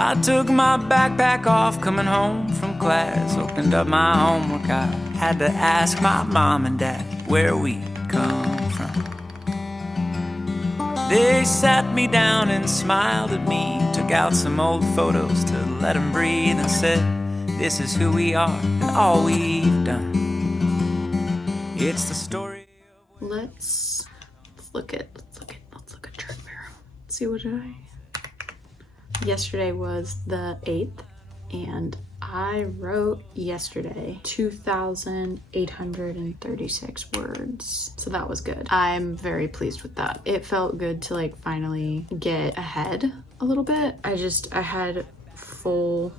I took my backpack off coming home from class, opened up my homework. I had to ask my mom and dad where we come from. They sat me down and smiled at me, took out some old photos to let them breathe, and said, this is who we are and all we've done. It's the story of... Let's look at chart mirror. Let's see, what did I... Yesterday was the 8th, and I wrote yesterday 2,836 words. So that was good. I'm very pleased with that. It felt good to like finally get ahead a little bit. I had full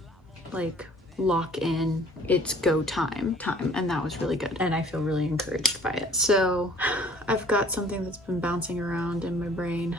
like lock in, it's go time, and that was really good. And I feel really encouraged by it. So I've got something that's been bouncing around in my brain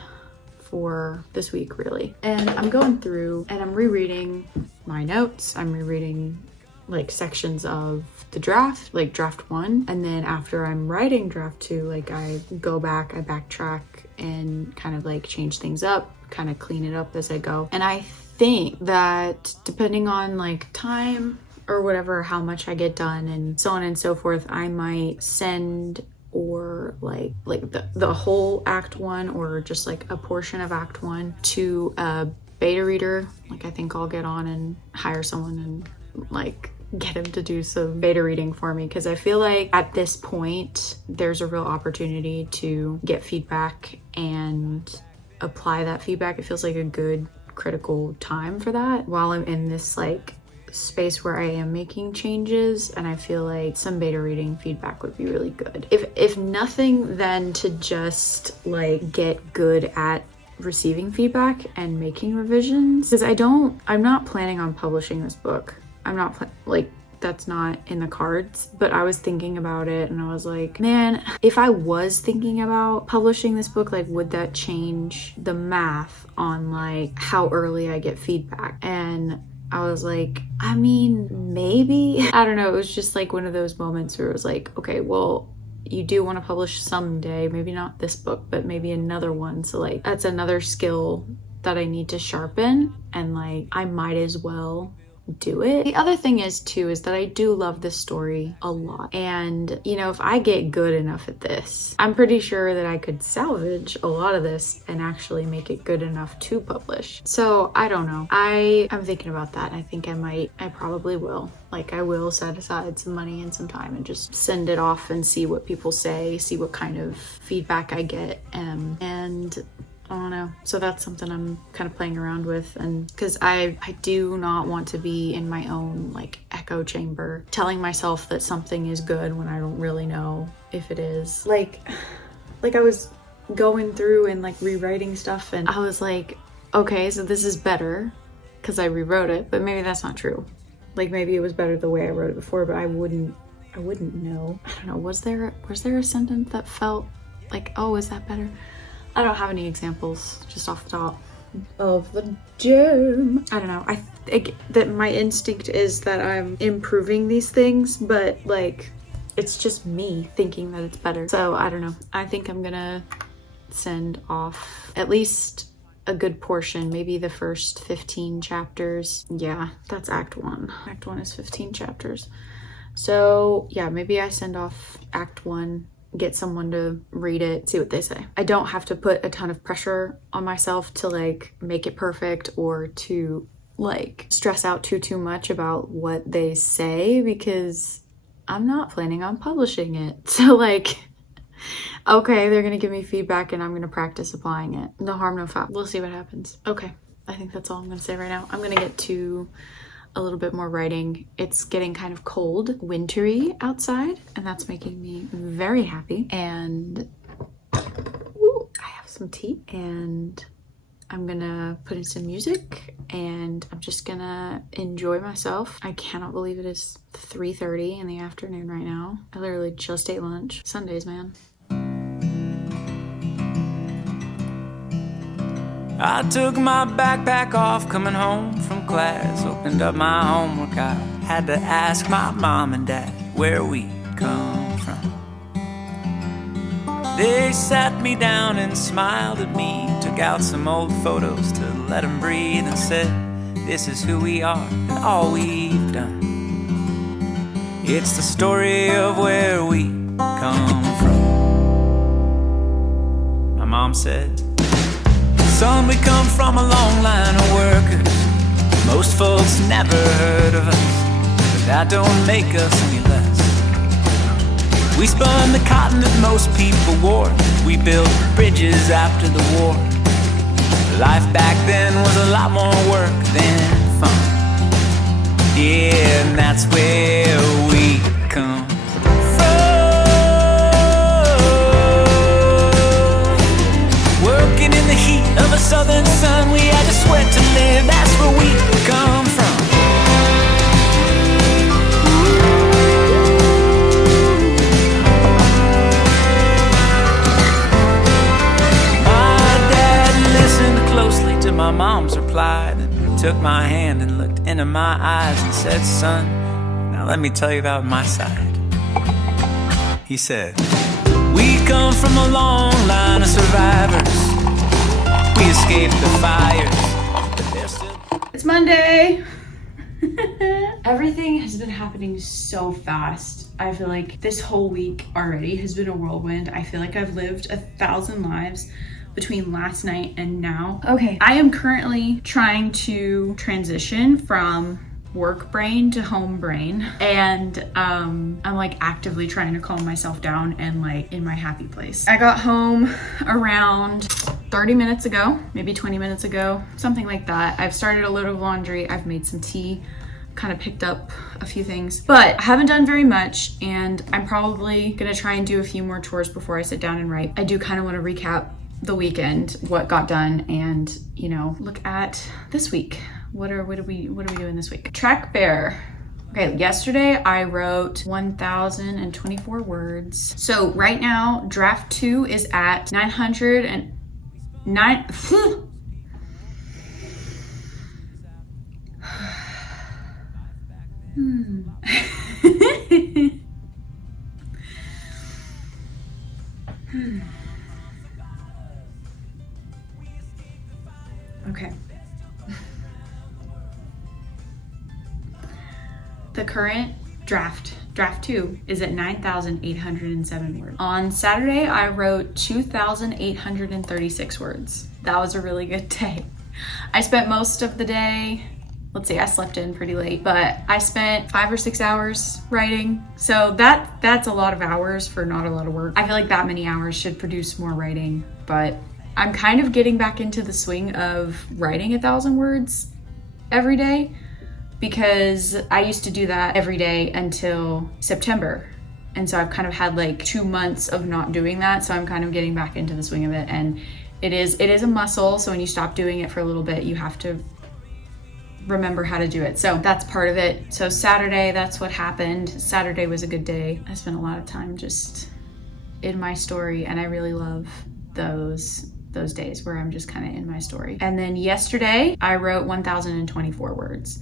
for this week, really. And I'm going through and I'm rereading my notes. I'm rereading like sections of the draft, like draft 1. And then after I'm writing draft 2, like I go back, I backtrack and kind of like change things up, kind of clean it up as I go. And I think that depending on like time or whatever, how much I get done and so on and so forth, I might send or like the whole act 1 or just like a portion of act 1 to a beta reader. Like I think I'll get on and hire someone and like get him to do some beta reading for me, because I feel like at this point there's a real opportunity to get feedback and apply that feedback. It feels like a good critical time for that while I'm in this like space where I am making changes, and I feel like some beta reading feedback would be really good. If nothing, then to just like get good at receiving feedback and making revisions, because I'm not planning on publishing this book. I'm not that's not in the cards, but I was thinking about it and I was like, man, if I was thinking about publishing this book, like would that change the math on like how early I get feedback? And I was like, I mean, maybe. I don't know. It was just like one of those moments where it was like, okay, well, you do want to publish someday, maybe not this book, but maybe another one. So like, that's another skill that I need to sharpen, and like, I might as well do it. The other thing is too, is that I do love this story a lot. And you know, if I get good enough at this, I'm pretty sure that I could salvage a lot of this and actually make it good enough to publish. So I don't know. I'm thinking about that. I think I probably will. Like I will set aside some money and some time and just send it off and see what people say, see what kind of feedback I get. And I don't know. So that's something I'm kind of playing around with, and because I do not want to be in my own like echo chamber telling myself that something is good when I don't really know if it is. Like I was going through and like rewriting stuff, and I was like, okay, so this is better because I rewrote it, but maybe that's not true. Like maybe it was better the way I wrote it before, but I wouldn't know. I don't know. Was there a sentence that felt like, oh, is that better? I don't have any examples just off the top of the dome. I don't know. I think that my instinct is that I'm improving these things, but like it's just me thinking that it's better. So I don't know. I think I'm gonna send off at least a good portion, maybe the first 15 chapters. Yeah, that's act 1. Act 1 is 15 chapters. So yeah, maybe I send off act 1, get someone to read it, see what they say. I don't have to put a ton of pressure on myself to like make it perfect or to like stress out too much about what they say, because I'm not planning on publishing it. So like, okay, they're gonna give me feedback and I'm gonna practice applying it. No harm, no foul. We'll see what happens. Okay, I think that's all I'm gonna say right now. I'm gonna get to a little bit more writing. It's getting kind of cold, wintry outside, and that's making me very happy. And ooh, I have some tea, and I'm gonna put in some music, and I'm just gonna enjoy myself. I cannot believe it is 3:30 in the afternoon right now. I literally just ate lunch. Sundays, man. I took my backpack off coming home from class, opened up my homework. I had to ask my mom and dad where we come from. They sat me down and smiled at me, took out some old photos to let them breathe, and said, this is who we are and all we've done. It's the story of where we come from. My mom said, son, we come from a long line of workers. Most folks never heard of us, but that don't make us any less. We spun the cotton that most people wore. We built bridges after the war. Life back then was a lot more work than fun. Yeah, and that's where we come from. Working in the heat of a southern sun, we had to sweat to live, that's where we come from. Closely to my mom's reply, then took my hand and looked into my eyes and said, son, now let me tell you about my side. He said, we come from a long line of survivors. We escaped the fires, but they're still... It's Monday. Everything has been happening so fast. I feel like this whole week already has been a whirlwind. I feel like I've lived 1,000 lives between last night and now. Okay, I am currently trying to transition from work brain to home brain, and I'm like actively trying to calm myself down and like in my happy place. I got home around 30 minutes ago, maybe 20 minutes ago, something like that. I've started a load of laundry, I've made some tea, kind of picked up a few things, but I haven't done very much, and I'm probably gonna try and do a few more chores before I sit down and write. I do kind of want to recap the weekend, what got done, and you know, look at this week. What are we doing this week? Track bear. Okay, yesterday I wrote 1,024 words. So right now, draft 2 is at 909. Okay. The current draft 2 is at 9,807 words. On Saturday, I wrote 2,836 words. That was a really good day. I spent most of the day, let's see, I slept in pretty late, but I spent 5 or 6 hours writing. So that's a lot of hours for not a lot of work. I feel like that many hours should produce more writing, but I'm kind of getting back into the swing of writing 1,000 words every day, because I used to do that every day until September. And so I've kind of had like 2 months of not doing that. So I'm kind of getting back into the swing of it. And it is a muscle. So when you stop doing it for a little bit, you have to remember how to do it. So that's part of it. So Saturday, that's what happened. Saturday was a good day. I spent a lot of time just in my story, and I really love those days where I'm just kind of in my story. And then yesterday I wrote 1,024 words.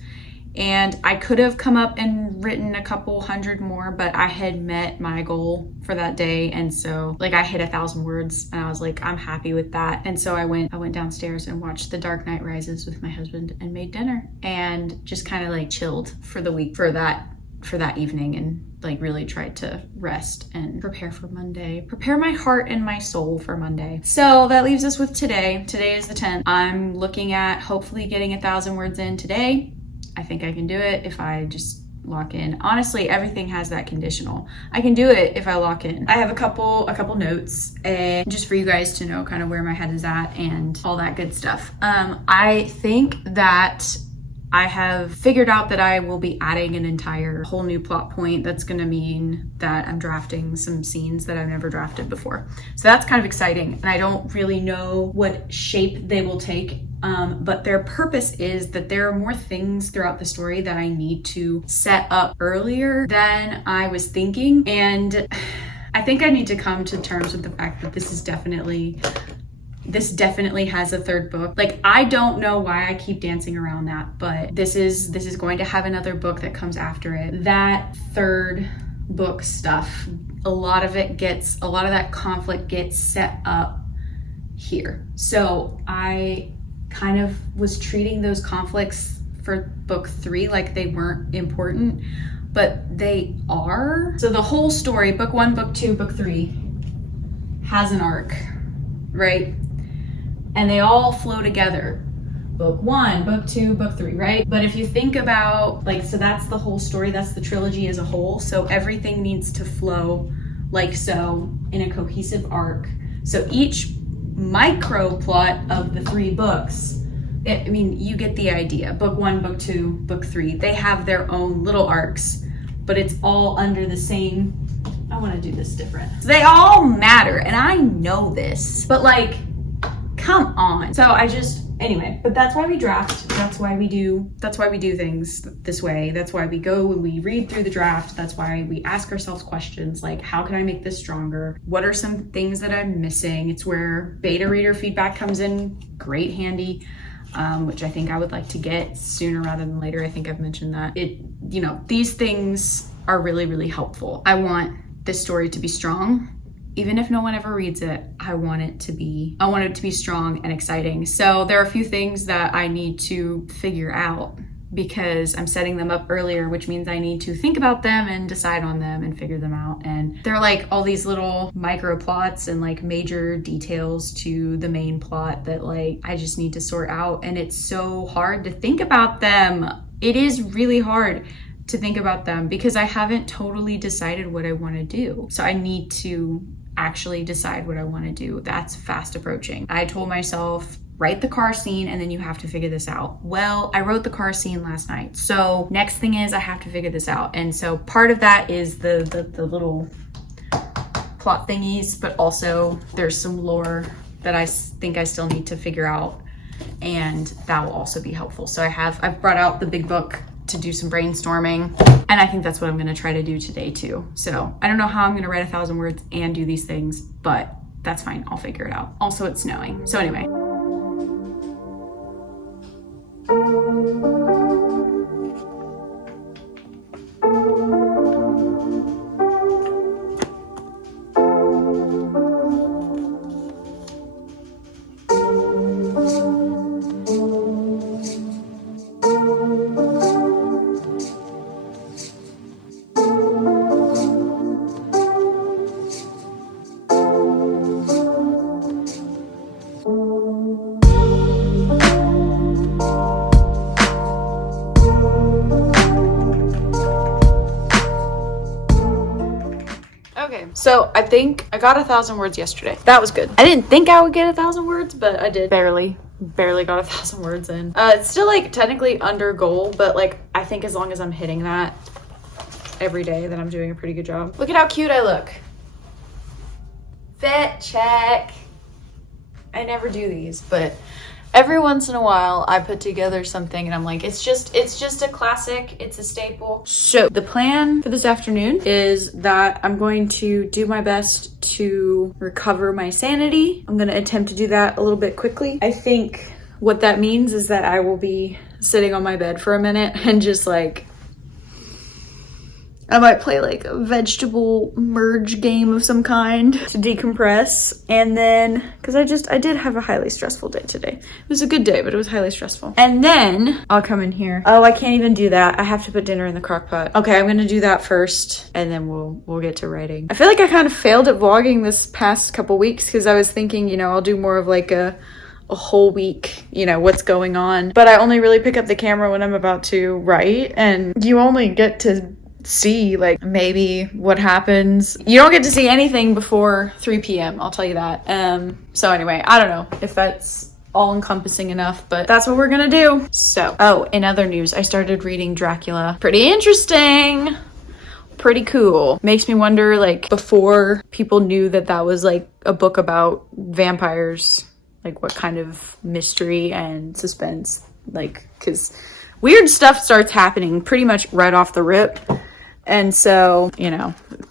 And I could have come up and written a couple hundred more, but I had met my goal for that day. And so like I hit 1,000 words and I was like, I'm happy with that. And so I went downstairs and watched The Dark Knight Rises with my husband and made dinner and just kind of like chilled for the week for that evening, and like really tried to rest and prepare for Monday, prepare my heart and my soul for Monday. So that leaves us with today. Today is the 10th. I'm looking at hopefully getting 1,000 words in today. I think I can do it if I just lock in. Honestly, everything has that conditional. I can do it if I lock in. I have a couple notes, and just for you guys to know kind of where my head is at and all that good stuff. I think that I have figured out that I will be adding an entire whole new plot point. That's going to mean that I'm drafting some scenes that I've never drafted before. So that's kind of exciting. And I don't really know what shape they will take. But their purpose is that there are more things throughout the story that I need to set up earlier than I was thinking. And I think I need to come to terms with the fact that this definitely has a third book. Like, I don't know why I keep dancing around that, but this is going to have another book that comes after it. That third book stuff, a lot of that conflict gets set up here. So I kind of was treating those conflicts for book 3 like they weren't important, but they are. So the whole story, book 1, book 2, book 3, has an arc, right? And they all flow together. Book 1, book 2, book 3, right? But if you think about, like, so that's the whole story, that's the trilogy as a whole. So everything needs to flow like so in a cohesive arc. So each micro plot of the 3 books, I mean, you get the idea. Book 1, book 2, book 3, they have their own little arcs, but it's all under the same, I want to do this different. So they all matter, and I know this, but like, come on. So anyway, but that's why we draft. That's why we do things this way. That's why we go and we read through the draft. That's why we ask ourselves questions like, how can I make this stronger? What are some things that I'm missing? It's where beta reader feedback comes in great handy, which I think I would like to get sooner rather than later. I think I've mentioned that. These things are really, really helpful. I want this story to be strong. Even if no one ever reads it, I want it to be strong and exciting. So there are a few things that I need to figure out because I'm setting them up earlier, which means I need to think about them and decide on them and figure them out. And they're like all these little micro plots and like major details to the main plot that like I just need to sort out. And it's so hard to think about them. It is really hard to think about them because I haven't totally decided what I want to do. So I need to actually decide what I want to do. That's fast approaching. I told myself, write the car scene and then you have to figure this out. Well, I wrote the car scene last night. So next thing is I have to figure this out. And so part of that is the little plot thingies, but also there's some lore that I think I still need to figure out, and that will also be helpful. So I've brought out the big book to do some brainstorming, and I think that's what I'm gonna try to do today too. So I don't know how I'm gonna write 1,000 words and do these things, but that's fine, I'll figure it out. Also, it's snowing, so anyway. Okay, so I think I got 1,000 words yesterday. That was good. I didn't think I would get 1,000 words, but I did. Barely got 1,000 words in. It's still like technically under goal, but like I think as long as I'm hitting that every day, then I'm doing a pretty good job. Look at how cute I look. Fit check. I never do these, but every once in a while I put together something and I'm like, it's just a classic, it's a staple. So the plan for this afternoon is that I'm going to do my best to recover my sanity. I'm gonna attempt to do that a little bit quickly. I think what that means is that I will be sitting on my bed for a minute and just like, I might play like a vegetable merge game of some kind to decompress. And then, cause I did have a highly stressful day today. It was a good day, but it was highly stressful. And then I'll come in here. Oh, I can't even do that. I have to put dinner in the crock pot. Okay, I'm gonna do that first and then we'll get to writing. I feel like I kind of failed at vlogging this past couple weeks cause I was thinking, I'll do more of like a whole week, what's going on. But I only really pick up the camera when I'm about to write, and you only get to see like maybe what happens. You don't get to see anything before 3 p.m. I'll tell you that. So anyway, I don't know if that's all encompassing enough, but that's what we're gonna do. So, in other news, I started reading Dracula. Pretty interesting. Pretty cool. Makes me wonder, like, before people knew that was like a book about vampires, like what kind of mystery and suspense, like, because weird stuff starts happening pretty much right off the rip. And so,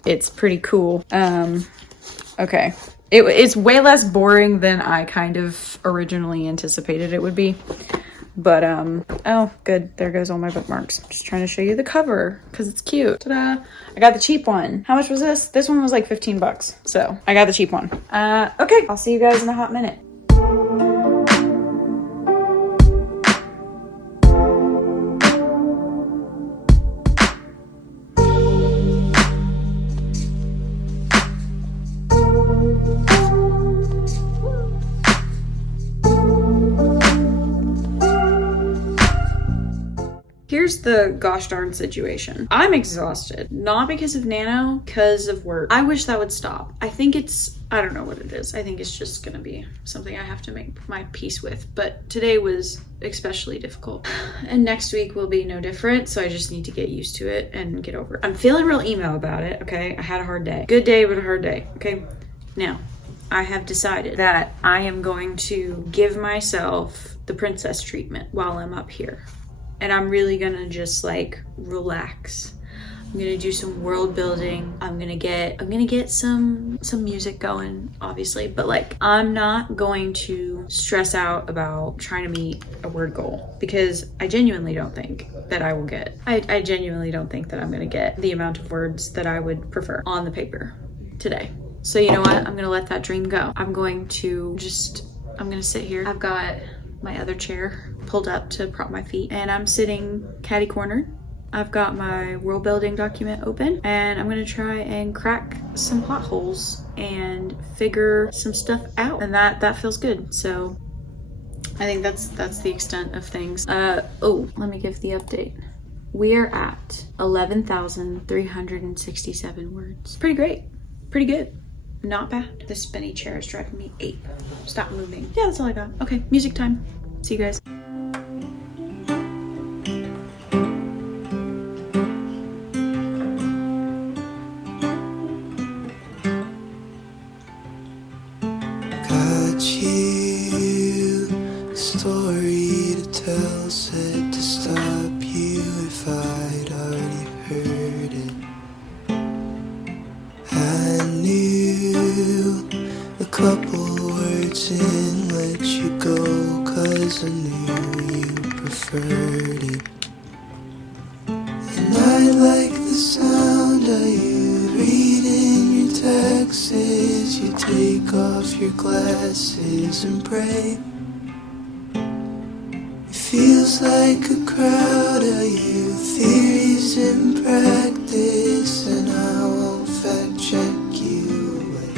it's pretty cool. Okay. It's way less boring than I kind of originally anticipated it would be. But, oh, good. There goes all my bookmarks. Just trying to show you the cover because it's cute. Ta-da! I got the cheap one. How much was this? This one was like $15. So I got the cheap one. Okay. I'll see you guys in a hot minute. here's the gosh darn situation. I'm exhausted, not because of Nano, because of work. I wish that would stop. I think I don't know what it is. I think it's just gonna be something I have to make my peace with. But today was especially difficult. And next week will be no different. So I just need to get used to it and get over it. I'm feeling real emo about it, okay? I had a hard day. Good day, but a hard day, okay? Now, I have decided that I am going to give myself the princess treatment while I'm up here. And I'm really gonna just like relax. I'm gonna do some world building. I'm gonna get some music going, obviously, but like I'm not going to stress out about trying to meet a word goal because I genuinely don't think that I will get. I genuinely don't think that I'm gonna get the amount of words that I would prefer on the paper today. So you know what? I'm gonna let that dream go. I'm gonna sit here. I've got my other chair pulled up to prop my feet and I'm sitting catty cornered. I've got my world building document open and I'm gonna try and crack some plot holes and figure some stuff out, and that feels good. So I think that's the extent of things. Oh, let me give the update. We are at 11,367 words. Pretty great, pretty good. Not bad. This spinny chair is driving me ape. Stop moving. Yeah, that's all I got. Okay, music time. See you guys. Got you a story to tell, said to stop you if I'd already heard it. I knew a couple words in, let you go, 'cause I knew you preferred it. And I like the sound of you reading your texts. You take off your glasses and pray. It feels like a crowd of you, theories in practice, and I won't fact check you away.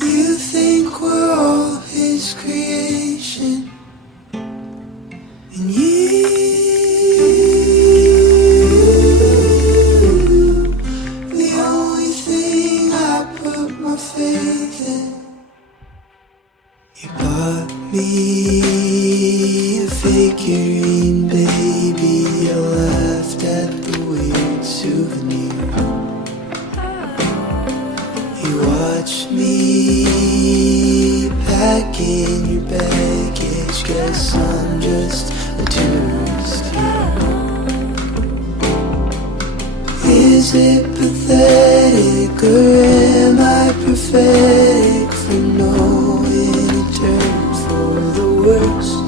You think we're all his creation, and the only thing I put my faith in. You bought me a figurine, baby. I laughed at the weird souvenir. You watched me pack in your baggage. Guess I'm just a tourist here. Is it pathetic or am I prophetic for knowing a turn for the worst?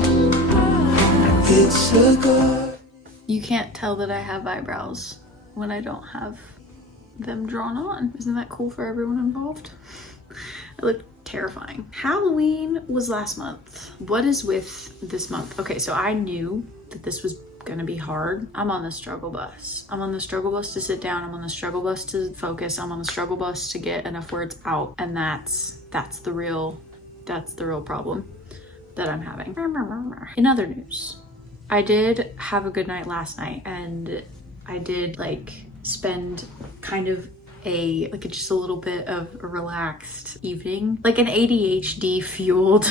It's a guard. You can't tell that I have eyebrows when I don't have them drawn on. Isn't that cool for everyone involved? I look terrifying. Halloween was last month. What is with this month? Okay, so I knew that this was gonna be hard. I'm on the struggle bus. I'm on the struggle bus to sit down. I'm on the struggle bus to focus. I'm on the struggle bus to get enough words out. And that's the real problem that I'm having. In other news, I did have a good night last night, and I did like spend kind of just a little bit of a relaxed evening, like an ADHD fueled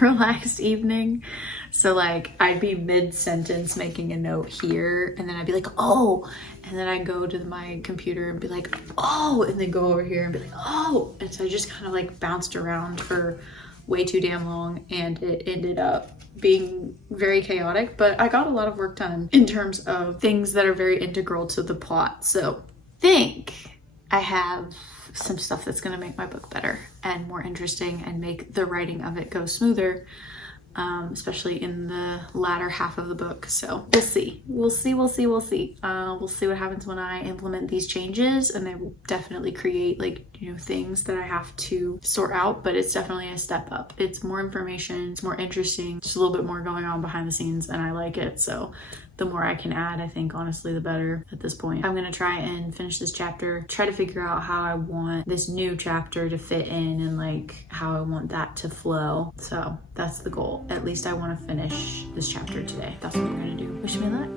relaxed evening. So like I'd be mid-sentence making a note here, and then I'd be like, oh, and then I'd go to my computer and be like, oh, and then go over here and be like, oh. And so I just kind of like bounced around for way too damn long, and it ended up being very chaotic, but I got a lot of work done in terms of things that are very integral to the plot. So I think I have some stuff that's going to make my book better and more interesting and make the writing of it go smoother, especially in the latter half of the book. So we'll see. We'll see what happens when I implement these changes, and they will definitely create things that I have to sort out, but it's definitely a step up. It's more information, it's more interesting, just a little bit more going on behind the scenes, and I like it. So the more I can add, I think honestly the better at this point. I'm gonna try and finish this chapter, try to figure out how I want this new chapter to fit in and like how I want that to flow. So that's the goal. At least I want to finish this chapter today. That's what we're gonna do. Wish me luck.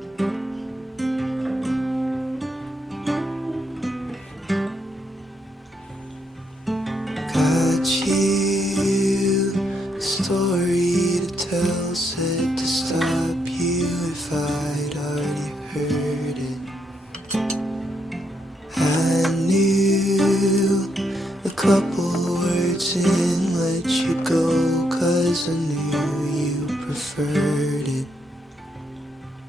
Got you a story to tell, said to stop you if I'd already heard it. I knew a couple words and let you go, 'cause I knew you preferred it.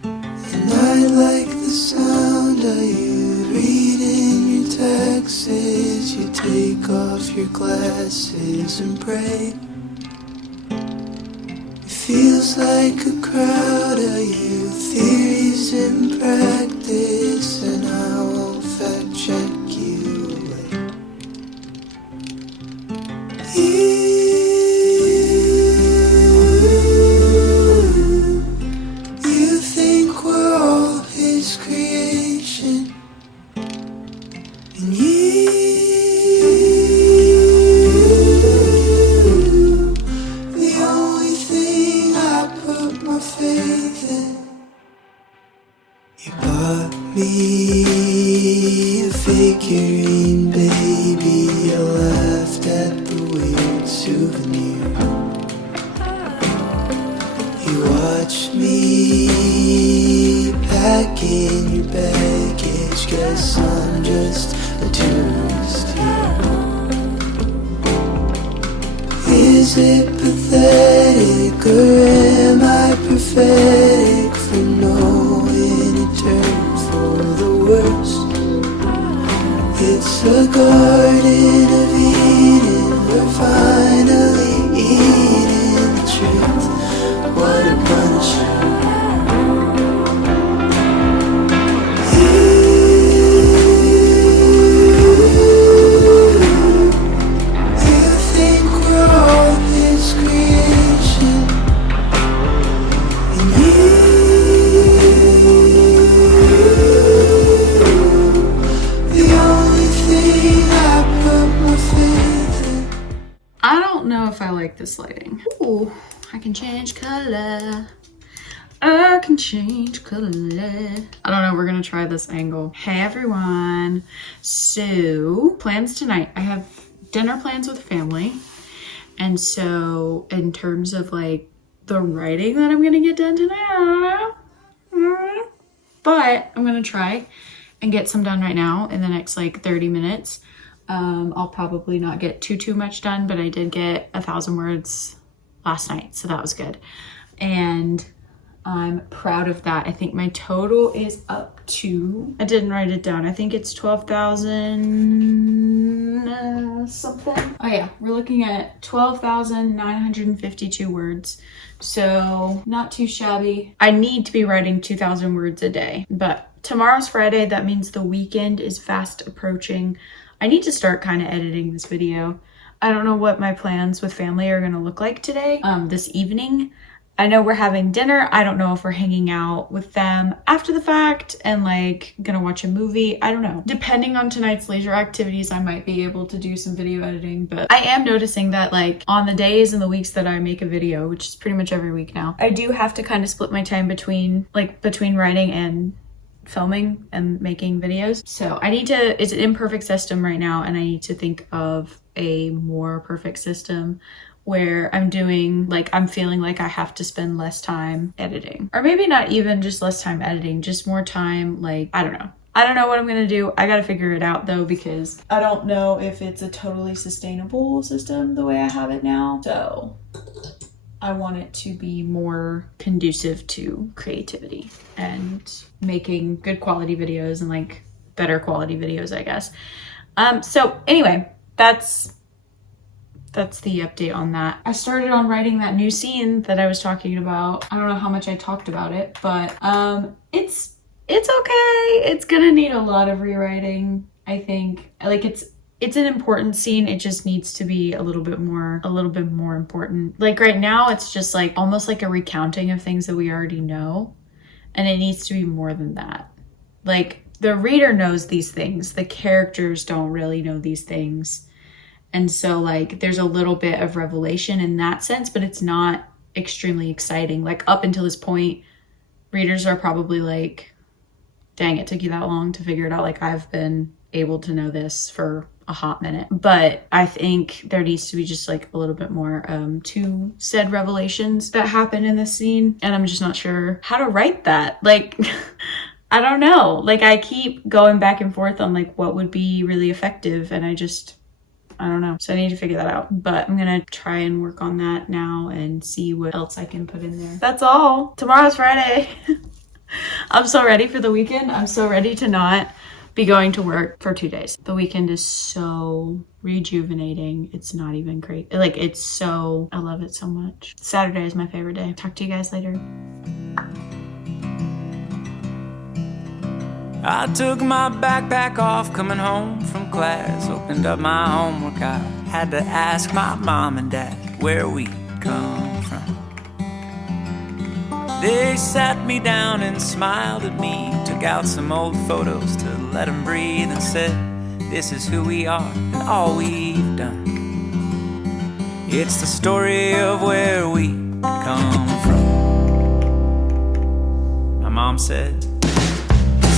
And I like the sound of you reading your texts. You take off your glasses and pray. It feels like a crowd of you, theories in practice, and I won't fact check you away. You think we're all his creation, and the only thing I put my faith in. You bought me a figurine, baby. I laughed at the weird souvenir. You watched me pack in your baggage. Guess I'm just a tourist here. Is it pathetic, or am I prophetic for knowing a turn for the worse? It's a garden of Eden. We're finally eating the truth. What a punishment. You think we're all his creation, and the only thing I put my faith in. I don't know if I like this lighting. Ooh, I can change color. I can change color. I don't know, we're gonna try this angle. Hey everyone. So, plans tonight. I have dinner plans with family. And so, in terms of like the writing that I'm gonna get done tonight, I don't know. But I'm gonna try and get some done right now in the next like 30 minutes. I'll probably not get too much done, but I did get 1,000 words last night, so that was good. And I'm proud of that. I think my total is up to, I didn't write it down, I think it's 12,000 something. Oh yeah, we're looking at 12,952 words. So not too shabby. I need to be writing 2,000 words a day, but tomorrow's Friday. That means the weekend is fast approaching. I need to start kind of editing this video. I don't know what my plans with family are gonna look like today, this evening. I know we're having dinner. I don't know if we're hanging out with them after the fact and like gonna watch a movie. I don't know. Depending on tonight's leisure activities, I might be able to do some video editing, but I am noticing that like on the days and the weeks that I make a video, which is pretty much every week now, I do have to kind of split my time between writing and filming and making videos. So I need to, it's an imperfect system right now, and I need to think of a more perfect system where I'm doing, like, I'm feeling like I have to spend less time editing. Or maybe not even just less time editing, just more time, like, I don't know. I don't know what I'm gonna do. I gotta figure it out though, because I don't know if it's a totally sustainable system the way I have it now. So I want it to be more conducive to creativity and making good quality videos and like better quality videos, I guess. So anyway, that's the update on that. I started on writing that new scene that I was talking about. I don't know how much I talked about it, but it's okay. It's gonna need a lot of rewriting, I think. Like it's an important scene. It just needs to be a little bit more important. Like right now, it's just like almost like a recounting of things that we already know. And it needs to be more than that. Like, the reader knows these things. The characters don't really know these things. And so, like, there's a little bit of revelation in that sense, but it's not extremely exciting. Like, up until this point, readers are probably like, dang, it took you that long to figure it out. Like, I've been able to know this for a hot minute. But I think there needs to be just like a little bit more to said revelations that happen in this scene. And I'm just not sure how to write that. Like, I don't know. Like, I keep going back and forth on like what would be really effective, and I don't know. So I need to figure that out. But I'm gonna try and work on that now and see what else I can put in there. That's all. Tomorrow's Friday. I'm so ready for the weekend. I'm so ready to not be going to work for 2 days. The weekend is so rejuvenating. It's not even great. Like, I love it so much. Saturday is my favorite day. Talk to you guys later. I took my backpack off coming home from class, opened up my homework. I had to ask my mom and dad where we come from. They sat me down and smiled at me, took out some old photos to let them breathe, and said, this is who we are and all we've done. It's the story of where we come from. My mom said,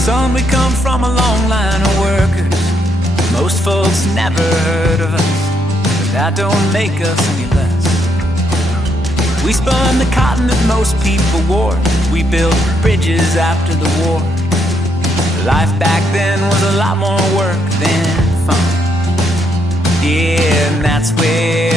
son, we come from a long line of workers. Most folks never heard of us, but that don't make us any less. We spun the cotton that most people wore. We built bridges after the war. Life back then was a lot more work than fun. Yeah, and that's where